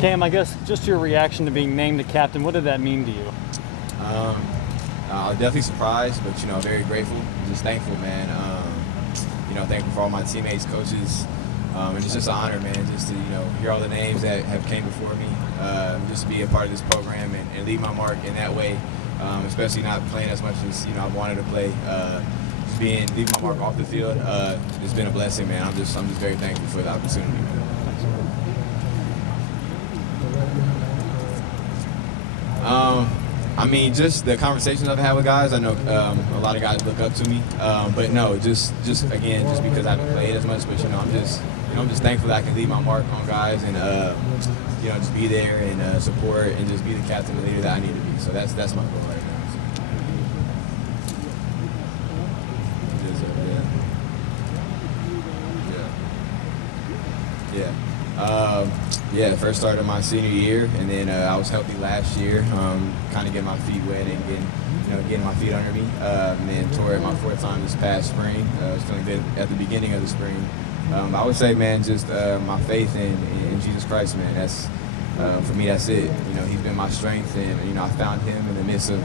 Cam, I guess just your reaction to being named the captain, what did that mean to you? Definitely surprised, but very grateful, just thankful, man. Thankful for all my teammates, coaches, and it's just an honor, man, just to hear all the names that have came before me, just to be a part of this program and leave my mark in that way, especially not playing as much as I wanted to play. Just leaving my mark off the field, it's been a blessing, man. I'm just very thankful for the opportunity, man. Just the conversations I've had with guys. I know a lot of guys look up to me, but no, just again, just because I haven't played as much. But I'm just thankful that I can leave my mark on guys and just be there and support and just be the captain and leader that I need to be. So that's my goal right now. First started my senior year, and then I was healthy last year, kind of getting my feet wet and getting my feet under me. And then tore it my fourth time this past spring. I was feeling good at the beginning of the spring. I would say, man, just my faith in Jesus Christ, man. That's for me. That's it. He's been my strength, and I found Him in the midst of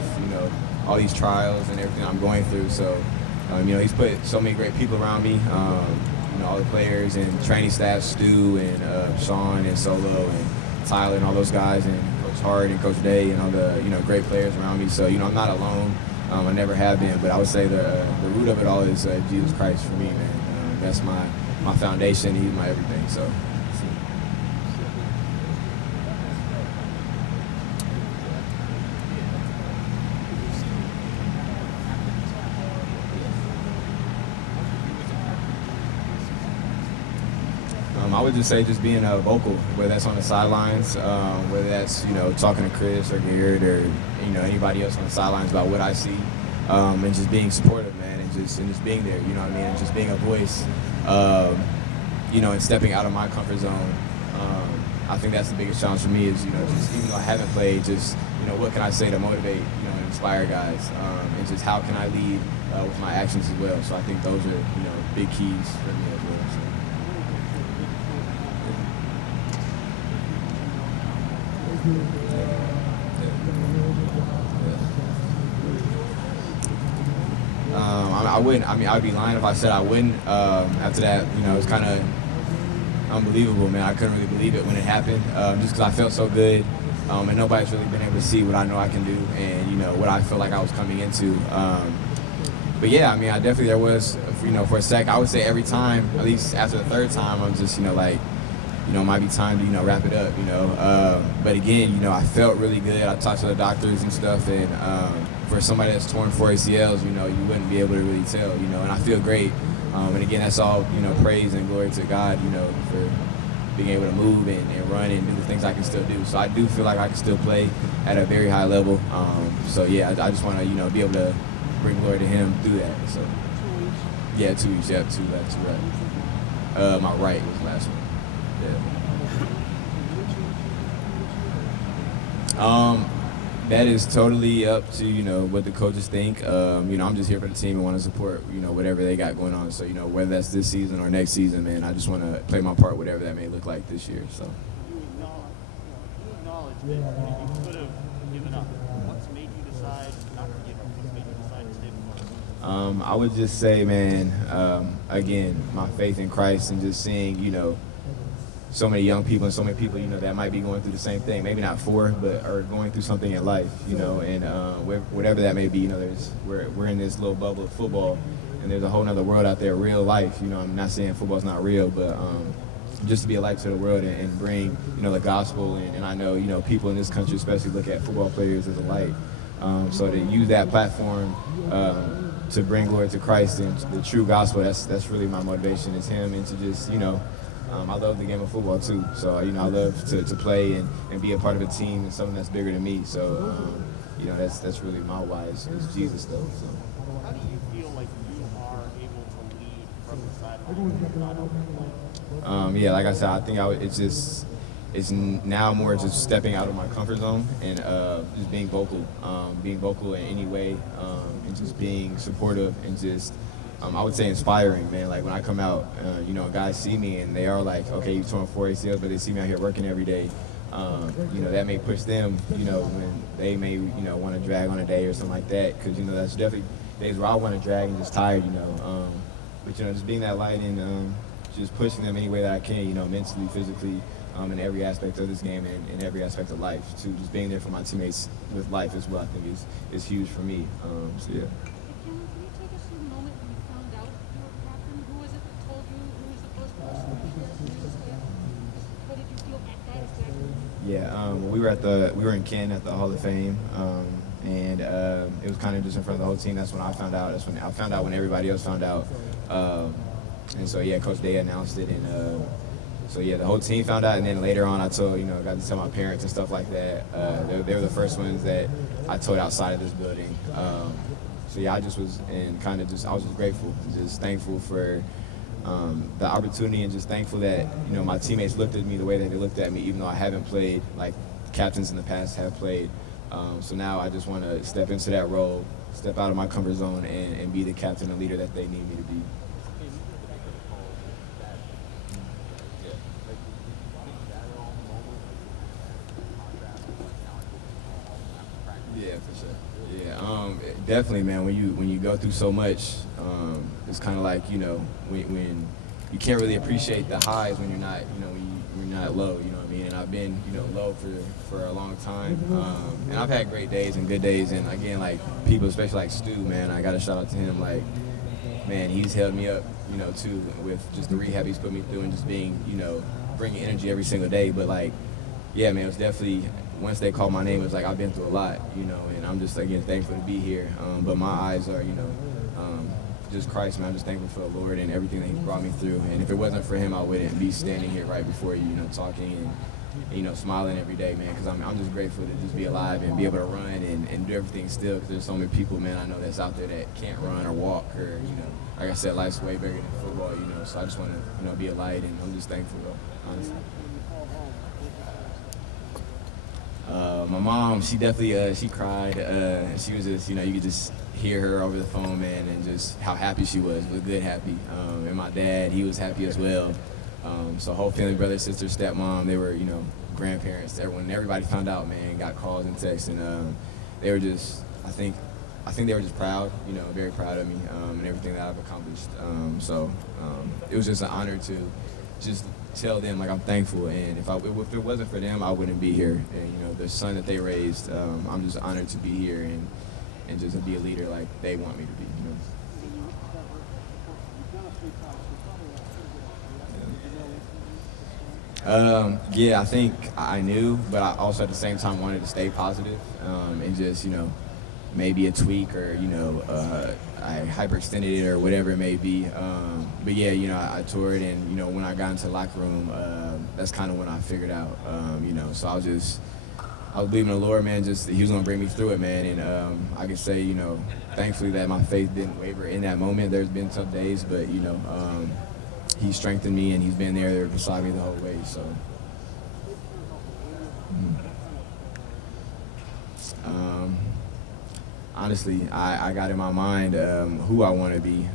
all these trials and everything I'm going through. So, He's put so many great people around me. All the players and training staff, Stu and Sean and Solo and Tyler and all those guys, and Coach Hart and Coach Day and all the great players around me. So I'm not alone. I never have been, but I would say the root of it all is Jesus Christ for me, man. That's my foundation. He's my everything. So. I would just say just being vocal, whether that's on the sidelines, whether that's talking to Chris or Garrett or anybody else on the sidelines about what I see, and just being supportive, man, and just being there, and just being a voice, and stepping out of my comfort zone. I think that's the biggest challenge for me is just even though I haven't played, just what can I say to motivate, and inspire guys, and just how can I lead with my actions as well. So I think those are big keys for me as well. So. I wouldn't. I'd be lying if I said I wouldn't. After that, it was kind of unbelievable, man. I couldn't really believe it when it happened, just because I felt so good, and nobody's really been able to see what I know I can do, and what I feel like I was coming into. But yeah, I definitely there was, for a sec, I would say every time, at least after the third time, I'm just, might be time to, wrap it up, But again, I felt really good. I talked to the doctors and stuff, and for somebody that's torn 4 ACLs, you wouldn't be able to really tell, and I feel great. And again, that's all, praise and glory to God, for being able to move and run and do the things I can still do. So I do feel like I can still play at a very high level. So yeah, I just want to, be able to bring glory to Him through that. So yeah, 2 weeks, yeah, two right. My right was the last one. Yeah. That is totally up to what the coaches think. I'm just here for the team and want to support whatever they got going on. So whether that's this season or next season, man, I just want to play my part, whatever that may look like this year. So. You acknowledge that you could have given up. What's made you decide not to give up? What's made you decide to stay with us? I would just say, man, again, my faith in Christ and just seeing so many young people and so many people, that might be going through the same thing. Maybe not but are going through something in life, and whatever that may be, we're in this little bubble of football, and there's a whole other world out there, real life. I'm not saying football's not real, but just to be a light to the world and bring, the gospel. And I know, people in this country especially look at football players as a light. So to use that platform to bring glory to Christ and the true gospel, that's really my motivation is Him, and to just, I love the game of football too, so I love to play and be a part of a team and something that's bigger than me. So that's really my why is Jesus though. So. How do you feel like you are able to lead from the sideline? Yeah, like I said, I think it's now more just stepping out of my comfort zone and just being vocal in any way, and just being supportive and just I would say inspiring, man. Like when I come out, guys see me and they are like, okay, you've torn 4 ACLs, but they see me out here working every day. That may push them, when they may, want to drag on a day or something like that. Because, that's definitely days where I want to drag and just tired. But, just being that light and just pushing them any way that I can, mentally, physically, in every aspect of this game and in every aspect of life, too. Just being there for my teammates with life as well, I think is huge for me. So, yeah. Hey, Kamryn, can you take us through the moment when you found out you were captain? Who was it that told you? Who was the first person to share news with? What did you feel at that exactly? Yeah, we were in Canton at the Hall of Fame, and it was kind of just in front of the whole team. That's when I found out. That's when I found out when everybody else found out. And so yeah, Coach Day announced it, and so yeah, the whole team found out. And then later on, I told got to tell my parents and stuff like that. They were the first ones that I told outside of this building. So yeah, I just was I was just grateful, just thankful for the opportunity, and just thankful that my teammates looked at me the way that they looked at me, even though I haven't played like captains in the past have played. So now I just want to step into that role, step out of my comfort zone, and be the captain and leader that they need me to be. Yeah, for sure. Yeah, definitely, man. When you go through so much, it's kind of like when you can't really appreciate the highs when you're not when you're not low. You know what I mean? And I've been low for a long time, and I've had great days and good days. And again, like people, especially like Stu, man, I got to shout out to him. Like, man, he's held me up, too, with just the rehab he's put me through and just being, bringing energy every single day. But like, yeah, man, it was definitely. Once they called my name, it was like I've been through a lot, and I'm just again thankful to be here. But my eyes are, just Christ, man. I'm just thankful for the Lord and everything that He's brought me through. And if it wasn't for Him, I wouldn't be standing here right before you, talking and smiling every day, man. Because I'm just grateful to just be alive and be able to run and do everything still. Because there's so many people, man, I know that's out there that can't run or walk or like I said, life's way bigger than football, So I just want to, be a light, and I'm just thankful, though, honestly. My mom, she definitely, she cried. She was just, you could just hear her over the phone, man, and just how happy she was good happy. And my dad, he was happy as well. So whole family, brother, sister, stepmom, they were, grandparents, everybody found out, man, got calls and texts, and they were just, I think they were just proud, very proud of me and everything that I've accomplished. It was just an honor to just tell them like I'm thankful, and if it wasn't for them, I wouldn't be here. And the son that they raised, I'm just honored to be here and just to be a leader like they want me to be. Yeah, I think I knew, but I also at the same time wanted to stay positive and just maybe a tweak or I hyperextended it or whatever it may be. But yeah, I toured, and when I got into the locker room, that's kind of when I figured out. So I was believing in the Lord, man. Just He was gonna bring me through it, man. And I can say, thankfully that my faith didn't waver in that moment. There's been some days, but He strengthened me, and He's been there beside me the whole way. So. Honestly, I got in my mind who I want to be,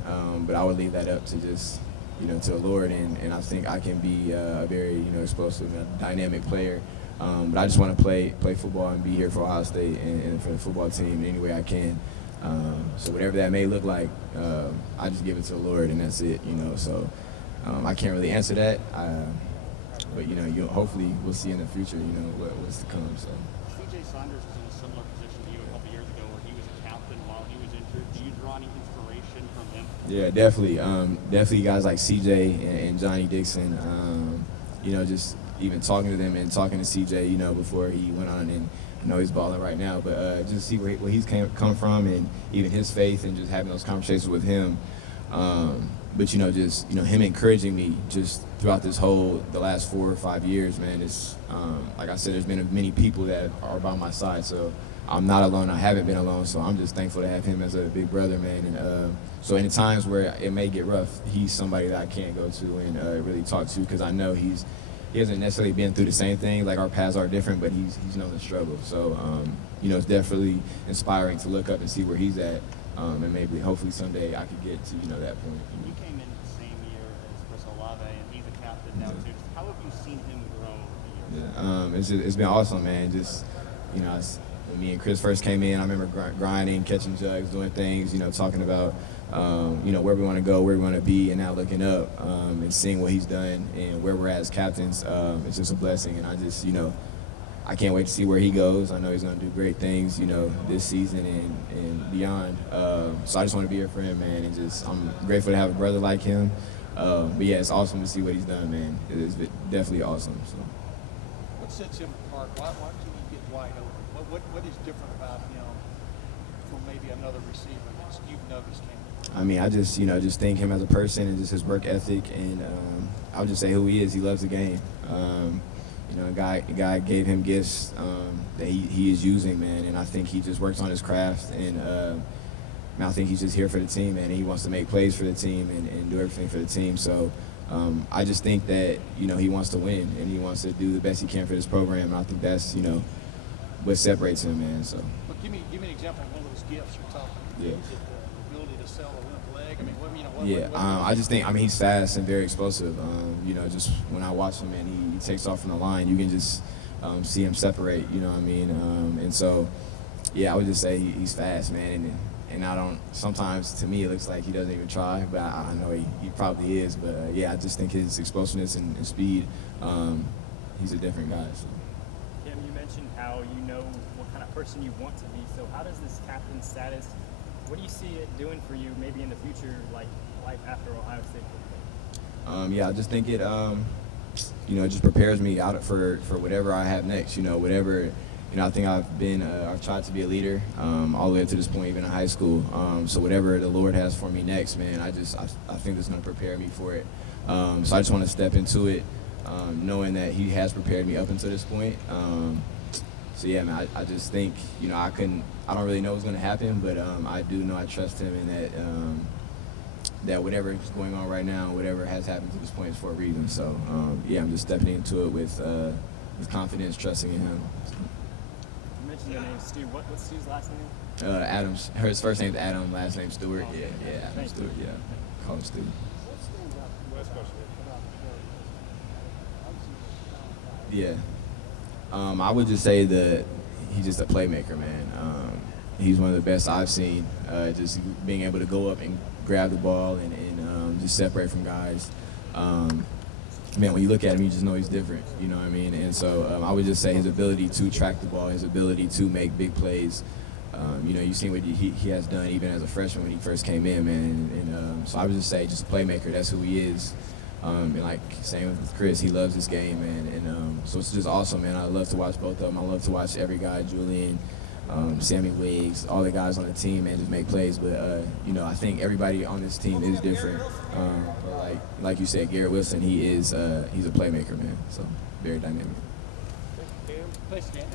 but I would leave that up to just, to the Lord, and I think I can be a very, explosive, dynamic player. But I just want to play football and be here for Ohio State and for the football team in any way I can. So whatever that may look like, I just give it to the Lord, and that's it, So I can't really answer that, but hopefully we'll see in the future, what's to come. So. C.J. Saunders was in a similar position to you a couple years ago, where he was a captain while he was injured. Do you draw any inspiration from him? Yeah, definitely. Definitely guys like CJ and Johnny Dixon. Just even talking to them and talking to CJ, before he went on, and I know he's balling right now, but just see where he's come from, and even his faith, and just having those conversations with him. But just him encouraging me just throughout the last 4 or 5 years, man. It's like I said, there's been many people that are by my side, so I'm not alone. I haven't been alone, so I'm just thankful to have him as a big brother, man. And so in the times where it may get rough, he's somebody that I can go to and really talk to, because I know he hasn't necessarily been through the same thing. Like, our paths are different, but he's known the struggle. So it's definitely inspiring to look up and see where he's at. and maybe hopefully someday I could get to that point. You came in the same year as Chris Olave, and he's a captain now too. Just how have you seen him grow over the years? It's been awesome, man. Just when me and Chris first came in, I remember grinding, catching jugs, doing things, talking about where we want to go, where we want to be, and now looking up and seeing what he's done and where we're at as captains. It's just a blessing, and I just I can't wait to see where he goes. I know he's going to do great things, this season and beyond. So I just want to be here for him, man, and I'm grateful to have a brother like him. But yeah, it's awesome to see what he's done, man. It's definitely awesome. So. What sets him apart? Why can he get wide open? What is different about him from maybe another receiver that you've noticed him? I mean, I just think him as a person and just his work ethic, and I would just say who he is. He loves the game. God gave him gifts that he is using, man, and I think he just works on his craft, and I think he's just here for the team, man, and he wants to make plays for the team and do everything for the team. So I just think that, he wants to win, and he wants to do the best he can for this program, and I think that's, what separates him, man. So. But give me an example of one of those gifts you're talking about. Yeah. Is it the ability to sell a limp leg? I mean, I just think, he's fast and very explosive. Just when I watch him and he takes off from the line, you can just see him separate, you know what I mean? And so, yeah, I would just say he's fast, man. And I don't, sometimes to me it looks like he doesn't even try, but I know he probably is. But I just think his explosiveness and speed, he's a different guy. So. Kim, you mentioned how you know what kind of person you want to be. So how does this captain status, what do you see it doing for you maybe in the future, like life after Ohio State football? I just think it, it just prepares me out for whatever I have next. Whatever. I think I've tried to be a leader all the way up to this point, even in high school. So whatever the Lord has for me next, man, I think that's going to prepare me for it. So I just want to step into it, knowing that He has prepared me up until this point. So yeah, man, I just think, I don't really know what's going to happen, but I do know I trust Him, and that whatever is going on right now, whatever has happened to this point is for a reason. So I'm just stepping into it with confidence, trusting in Him. You mentioned your name, Stu. What's Stu's last name? Adams. His first name's Adam, last name's Stewart. Yeah, Adam Stewart. Yeah, call him Stu. Yeah. I would just say that he's just a playmaker, man. He's one of the best I've seen. Just being able to go up and grab the ball and just separate from guys. Man, when you look at him, you just know he's different. You know what I mean? And so I would just say his ability to track the ball, his ability to make big plays. You've seen what he has done even as a freshman when he first came in, man. And so I would just say just a playmaker. That's who he is. And like same with Chris, he loves this game, man. And so it's just awesome, man. I love to watch both of them. I love to watch every guy, Julian, Sammy Wiggs, all the guys on the team, man, just make plays. But I think everybody on this team is different. But like you said, Garrett Wilson, he's a playmaker, man. So very dynamic. Thanks, Cam.